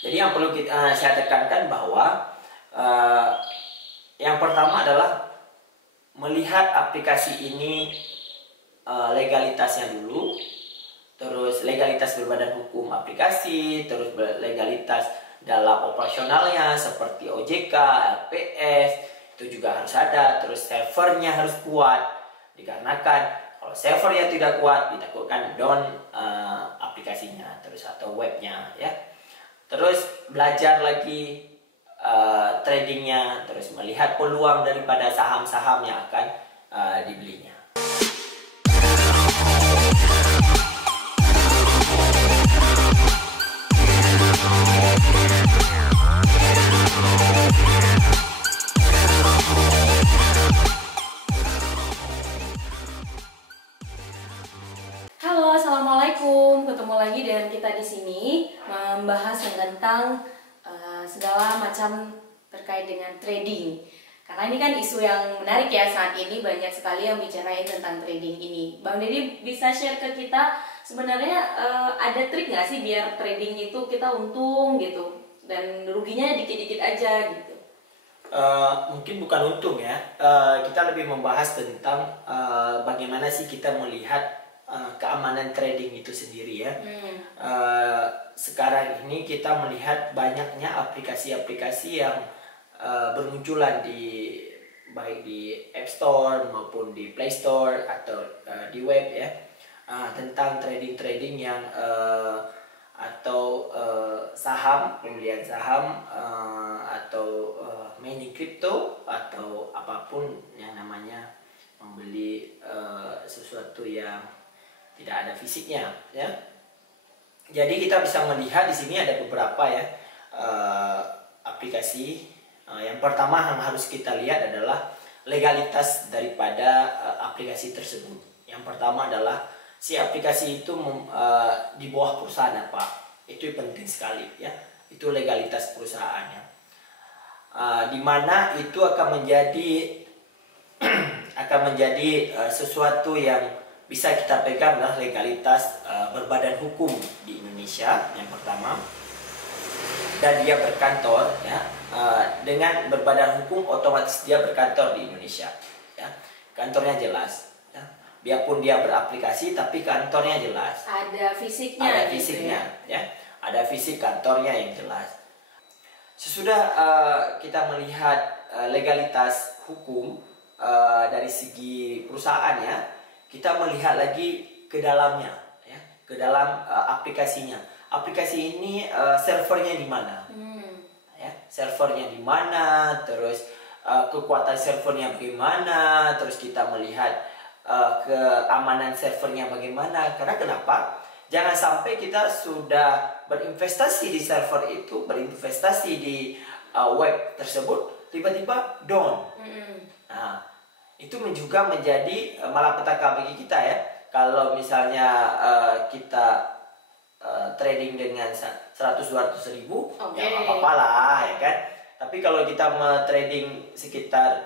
Jadi yang perlu saya tekankan bahwa yang pertama adalah melihat aplikasi ini legalitasnya dulu, terus legalitas berbadan hukum aplikasi, terus legalitas dalam operasionalnya seperti OJK, LPS, itu juga harus ada, terus servernya harus kuat, dikarenakan kalau servernya tidak kuat ditakutkan down aplikasinya terus atau webnya ya. Terus belajar lagi tradingnya, terus melihat peluang daripada saham-saham yang akan dibelinya. Halo, assalamualaikum. Ketemu lagi dengan kita di sini membahas tentang segala macam terkait dengan trading. Karena ini kan isu yang menarik ya saat ini, banyak sekali yang bicarain tentang trading ini. Bang Deddy bisa share ke kita sebenarnya ada trik nggak sih biar trading itu kita untung gitu dan ruginya dikit-dikit aja gitu? Mungkin bukan untung ya, kita lebih membahas tentang bagaimana sih kita melihat keamanan trading itu sendiri ya. Sekarang ini kita melihat banyaknya aplikasi-aplikasi yang bermunculan baik di App Store maupun di Play Store atau di web ya, tentang trading-trading yang atau saham, pembelian saham atau mining crypto atau apapun yang namanya membeli sesuatu yang tidak ada fisiknya ya. Jadi kita bisa melihat di sini ada beberapa ya aplikasi. Yang pertama yang harus kita lihat adalah legalitas daripada aplikasi tersebut. Yang pertama adalah si aplikasi itu di bawah perusahaan apa. Itu penting sekali ya. Itu legalitas perusahaannya. Dimana itu akan menjadi sesuatu yang bisa kita pegang adalah legalitas berbadan hukum di Indonesia yang pertama, dan dia berkantor ya, dengan berbadan hukum otomatis dia berkantor di Indonesia ya. Kantornya jelas ya. Biarpun dia beraplikasi tapi kantornya jelas, Ada fisiknya, ada gitu fisiknya ya. Ada fisik kantornya yang jelas. Sesudah kita melihat legalitas hukum dari segi perusahaan ya, kita melihat lagi ke dalamnya ya, ke dalam aplikasinya. Aplikasi ini servernya di mana? Ya, servernya di mana, terus kekuatan servernya bagaimana, terus kita melihat keamanan servernya bagaimana. Karena kenapa? Jangan sampai kita sudah berinvestasi di server itu, berinvestasi di web tersebut, tiba-tiba down. Nah, itu juga menjadi malapetaka bagi kita ya. Kalau misalnya kita trading dengan 100-200 ribu, ya nggak apa-apa lah ya kan. Tapi kalau kita trading sekitar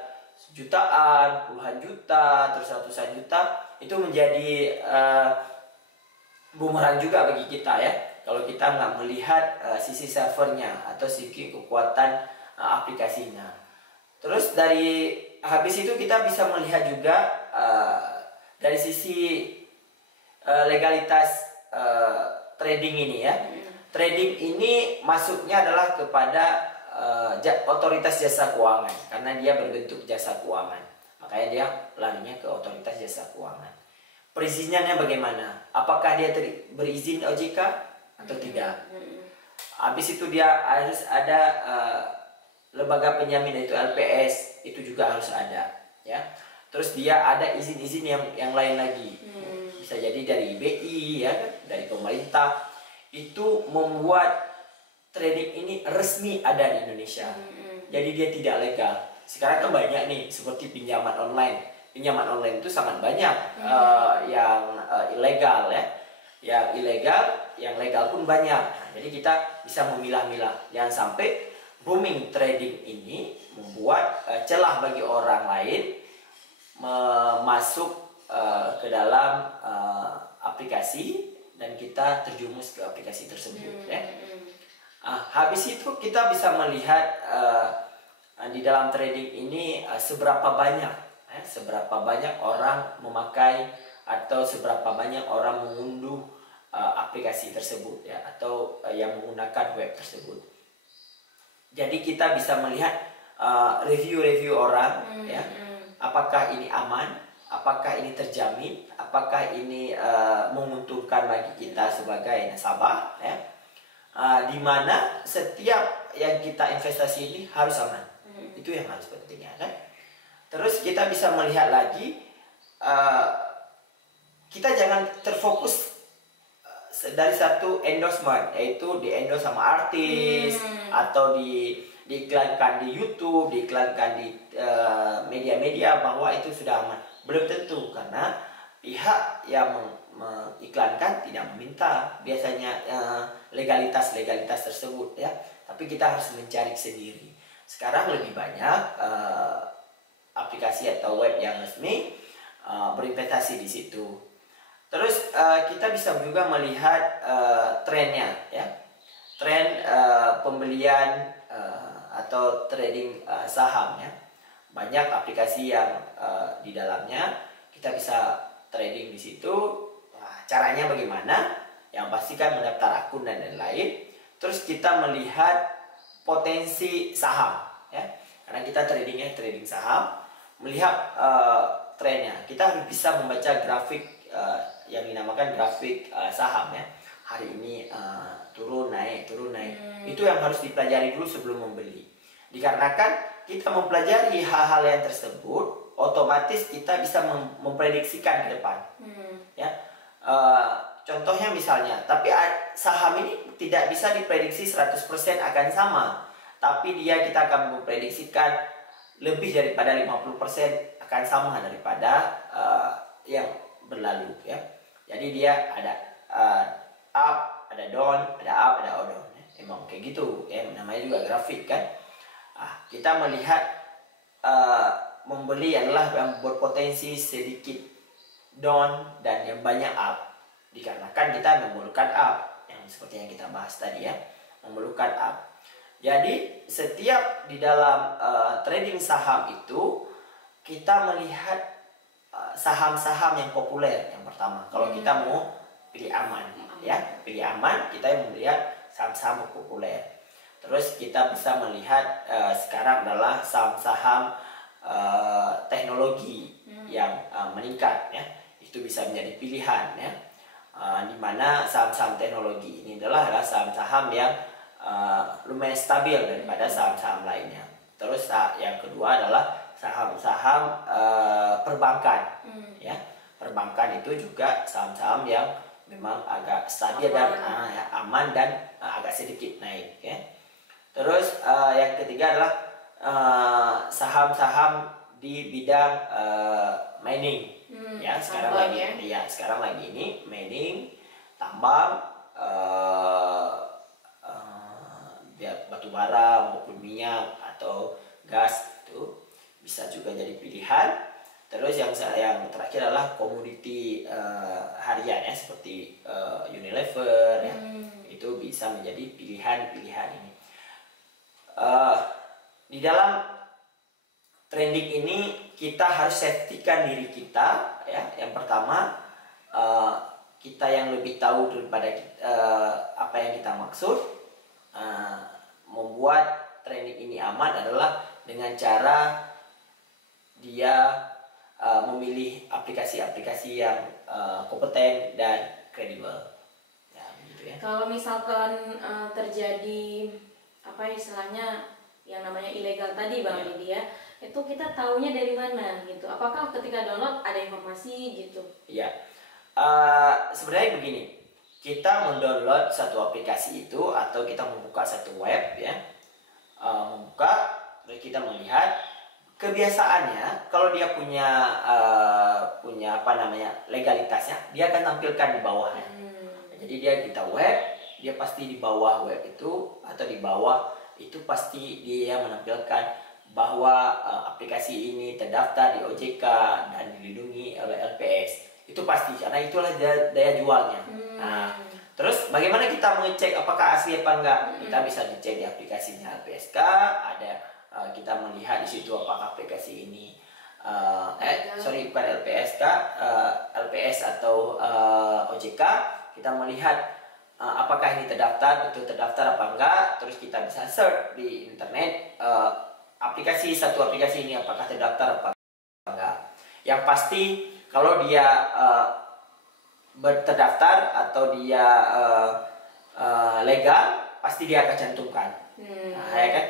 jutaan, puluhan juta, terus ratusan juta, itu menjadi bumerang juga bagi kita ya. Kalau kita nggak melihat sisi servernya atau sisi kekuatan aplikasinya. Terus dari habis itu kita bisa melihat juga dari sisi legalitas trading ini ya. Trading ini masuknya adalah kepada otoritas jasa keuangan karena dia berbentuk jasa keuangan. Makanya dia larinya ke otoritas jasa keuangan. Perizinannya bagaimana? Apakah dia berizin OJK atau tidak? Habis itu dia harus ada lembaga penjamin, yaitu LPS, itu juga harus ada ya. Terus dia ada izin-izin yang lain lagi, bisa jadi dari BI ya, dari pemerintah. Itu membuat trading ini resmi ada di Indonesia. Jadi dia tidak legal. Sekarang kan banyak nih seperti pinjaman online. Pinjaman online itu sangat banyak yang ilegal ya. Yang ilegal, yang legal pun banyak. Nah, jadi kita bisa memilah-milah. Jangan sampai booming trading ini membuat celah bagi orang lain masuk ke dalam aplikasi dan kita terjumus ke aplikasi tersebut ya. habis itu kita bisa melihat di dalam trading ini seberapa banyak orang memakai atau seberapa banyak orang mengunduh aplikasi tersebut ya, atau yang menggunakan web tersebut. Jadi kita bisa melihat review-review orang ya, apakah ini aman, apakah ini terjamin, apakah ini menguntungkan bagi kita sebagai nasabah ya. Di mana setiap yang kita investasi ini harus aman. Itu yang harus pentingnya kan. Terus kita bisa melihat lagi, kita jangan terfokus dari satu endorsement, yaitu di endorse sama artis atau diiklankan di YouTube, diiklankan di media-media bahwa itu sudah aman. Belum tentu, karena pihak yang mengiklankan tidak meminta biasanya legalitas tersebut ya. Tapi kita harus mencari sendiri. Sekarang lebih banyak aplikasi atau web yang resmi berinvestasi di situ. Terus kita bisa juga melihat trennya ya, tren pembelian atau trading saham ya. Banyak aplikasi yang di dalamnya kita bisa trading di situ. Nah, caranya bagaimana? Yang pasti kan mendaftar akun dan lain-lain. Terus kita melihat potensi saham ya, karena kita tradingnya trading saham, melihat trennya. Kita harus bisa membaca grafik yang dinamakan grafik saham ya. Hari ini turun naik. Itu yang harus dipelajari dulu sebelum membeli. Dikarenakan kita mempelajari hal-hal yang tersebut, otomatis kita bisa memprediksikan ke depan. Ya. Contohnya misalnya, tapi saham ini tidak bisa diprediksi 100% akan sama. Tapi kita akan memprediksikan lebih daripada 50% akan sama daripada yang berlalu ya. Jadi dia ada up, ada down, ada up, ada down. Emang kayak gitu ya, namanya juga grafik kan. Kita melihat membeli adalah yang berpotensi sedikit down dan yang banyak up. Dikarenakan kita memerlukan up, yang seperti yang kita bahas tadi ya, memerlukan up. Jadi setiap di dalam trading saham itu kita melihat saham-saham yang populer yang pertama. Kalau kita mau pilih aman ya, pilih aman, kita melihat saham-saham populer. Terus kita bisa melihat sekarang adalah saham-saham teknologi yang meningkat ya. Itu bisa menjadi pilihan ya. Di mana saham-saham teknologi ini adalah saham-saham yang lumayan stabil daripada saham-saham lainnya. Terus yang kedua adalah saham-saham perbankan ya. Perbankan itu juga saham-saham yang memang agak stabil dan aman dan agak sedikit naik ya. Terus yang ketiga adalah saham-saham di bidang mining ya. Sekarang lagi ini mining, tambang, batu bara maupun minyak atau gas, itu bisa juga jadi pilihan. Terus yang terakhir adalah komoditi harian ya, seperti Unilever ya. Itu bisa menjadi pilihan-pilihan ini. Di dalam trading ini kita harus safety-kan diri kita ya. Yang pertama, kita yang lebih tahu daripada apa yang kita maksud. Membuat trading ini aman adalah dengan cara dia memilih aplikasi-aplikasi yang kompeten dan kredibel. Ya, begitu ya. Kalau misalkan terjadi apa istilahnya yang namanya ilegal tadi Bang Didi ya, itu kita taunya dari mana gitu? Apakah ketika download ada informasi gitu? Iya. Sebenarnya begini, kita mendownload satu aplikasi itu atau kita membuka satu web ya, membuka, terus kita melihat kebiasaannya kalau dia punya legalitasnya, dia akan tampilkan di bawahnya. Jadi dia kita web, dia pasti di bawah web itu atau di bawah itu pasti dia menampilkan bahwa aplikasi ini terdaftar di OJK dan dilindungi oleh LPS. Itu pasti, karena itulah daya jualnya. Nah, Terus bagaimana kita mengecek apakah asli apa enggak? Kita bisa dicek di aplikasinya LPSK, ada kita melihat di situ apakah aplikasi ini bukan LPSK, LPS atau OJK. Kita melihat apakah ini betul terdaftar apa enggak. Terus kita bisa search di internet satu aplikasi ini apakah terdaftar apa enggak. Yang pasti kalau dia terdaftar atau dia legal, pasti dia akan cantumkan. Nah, ya kan?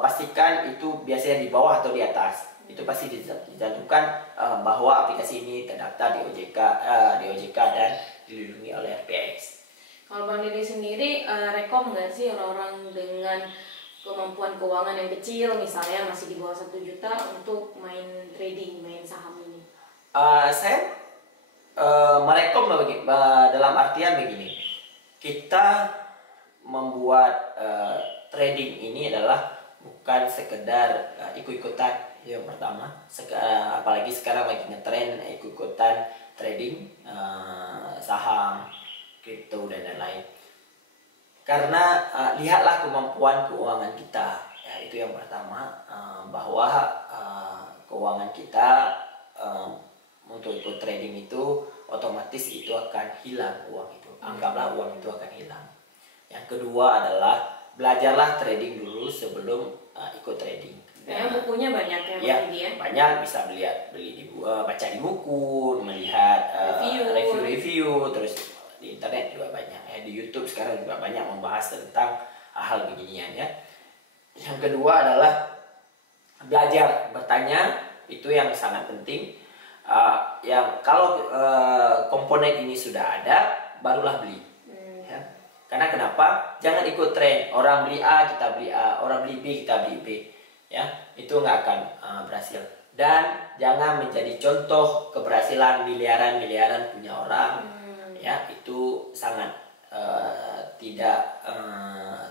Pastikan itu biasanya di bawah atau di atas. Itu pasti dicantumkan bahwa aplikasi ini terdaftar di OJK dan dilindungi oleh RPS. Kalau Bang Dede sendiri rekom nggak sih orang-orang dengan kemampuan keuangan yang kecil, misalnya masih di bawah 1 juta untuk main trading, main saham ini? Saya merekom dalam artian begini, kita membuat trading ini adalah bukan sekedar ikut-ikutan. Yang pertama, apalagi sekarang lagi ngetren ikut-ikutan trading saham, kripto dan lain-lain. Karena lihatlah kemampuan keuangan kita, ya, itu yang pertama, bahwa keuangan kita untuk ikut trading itu otomatis itu akan hilang uang itu. Anggaplah uang itu akan hilang. Yang kedua adalah belajarlah trading dulu sebelum ikut trading. Bukunya banyak ya, banyak, bisa baca di buku, melihat review, terus di internet juga banyak. Di YouTube sekarang juga banyak membahas tentang hal beginian ya. Yang kedua adalah belajar bertanya, itu yang sangat penting. Yang kalau komponen ini sudah ada, barulah beli. Ya. Karena kenapa? Jangan ikut tren. Orang beli A, kita beli A. Orang beli B, kita beli B. Ya, itu nggak akan berhasil. Dan jangan menjadi contoh keberhasilan miliaran punya orang. Ya, itu sangat tidak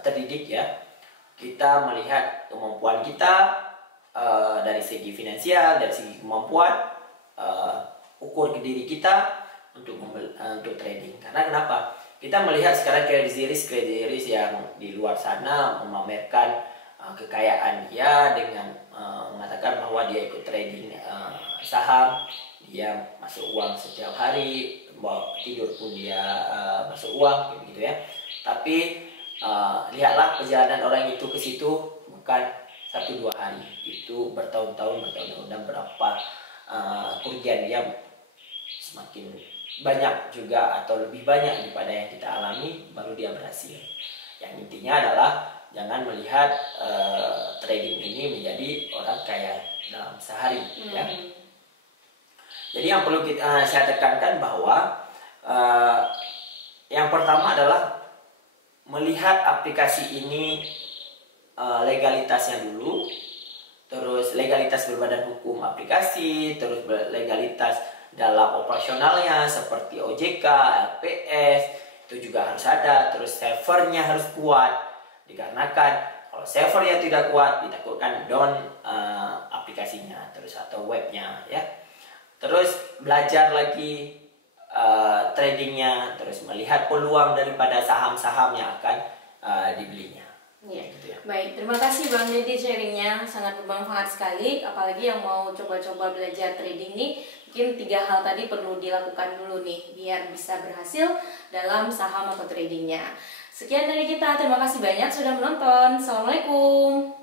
terdidik ya. Kita melihat kemampuan kita dari segi finansial, dari segi kemampuan, ukur diri kita untuk trading. Karena kenapa? Kita melihat sekarang crazy rich yang di luar sana memamerkan kekayaan dia dengan mengatakan bahwa dia ikut trading saham, dia masuk uang setiap hari, mau tidur pun dia masuk uang gitu ya. Tapi lihatlah perjalanan orang itu ke situ bukan 1-2 hari, itu bertahun-tahun dan berapa kerugian dia semakin banyak juga atau lebih banyak daripada yang kita alami, baru dia berhasil. Yang intinya adalah jangan melihat trading ini menjadi orang kaya dalam sehari. Ya. Jadi yang perlu saya tekankan bahwa yang pertama adalah melihat aplikasi ini legalitasnya dulu, terus legalitas berbadan hukum aplikasi, terus legalitas dalam operasionalnya seperti OJK, LPS, itu juga harus ada, terus servernya harus kuat. Dikarenakan kalau servernya tidak kuat, ditakutkan down aplikasinya terus atau webnya ya. Terus belajar lagi tradingnya, terus melihat peluang daripada saham-saham yang akan dibelinya. Ya. Gitu ya. Baik, terima kasih Bang Dede sharingnya, sangat bermanfaat sekali. Apalagi yang mau coba-coba belajar trading nih, mungkin 3 hal tadi perlu dilakukan dulu nih biar bisa berhasil dalam saham atau tradingnya. Sekian dari kita, terima kasih banyak sudah menonton. Assalamualaikum.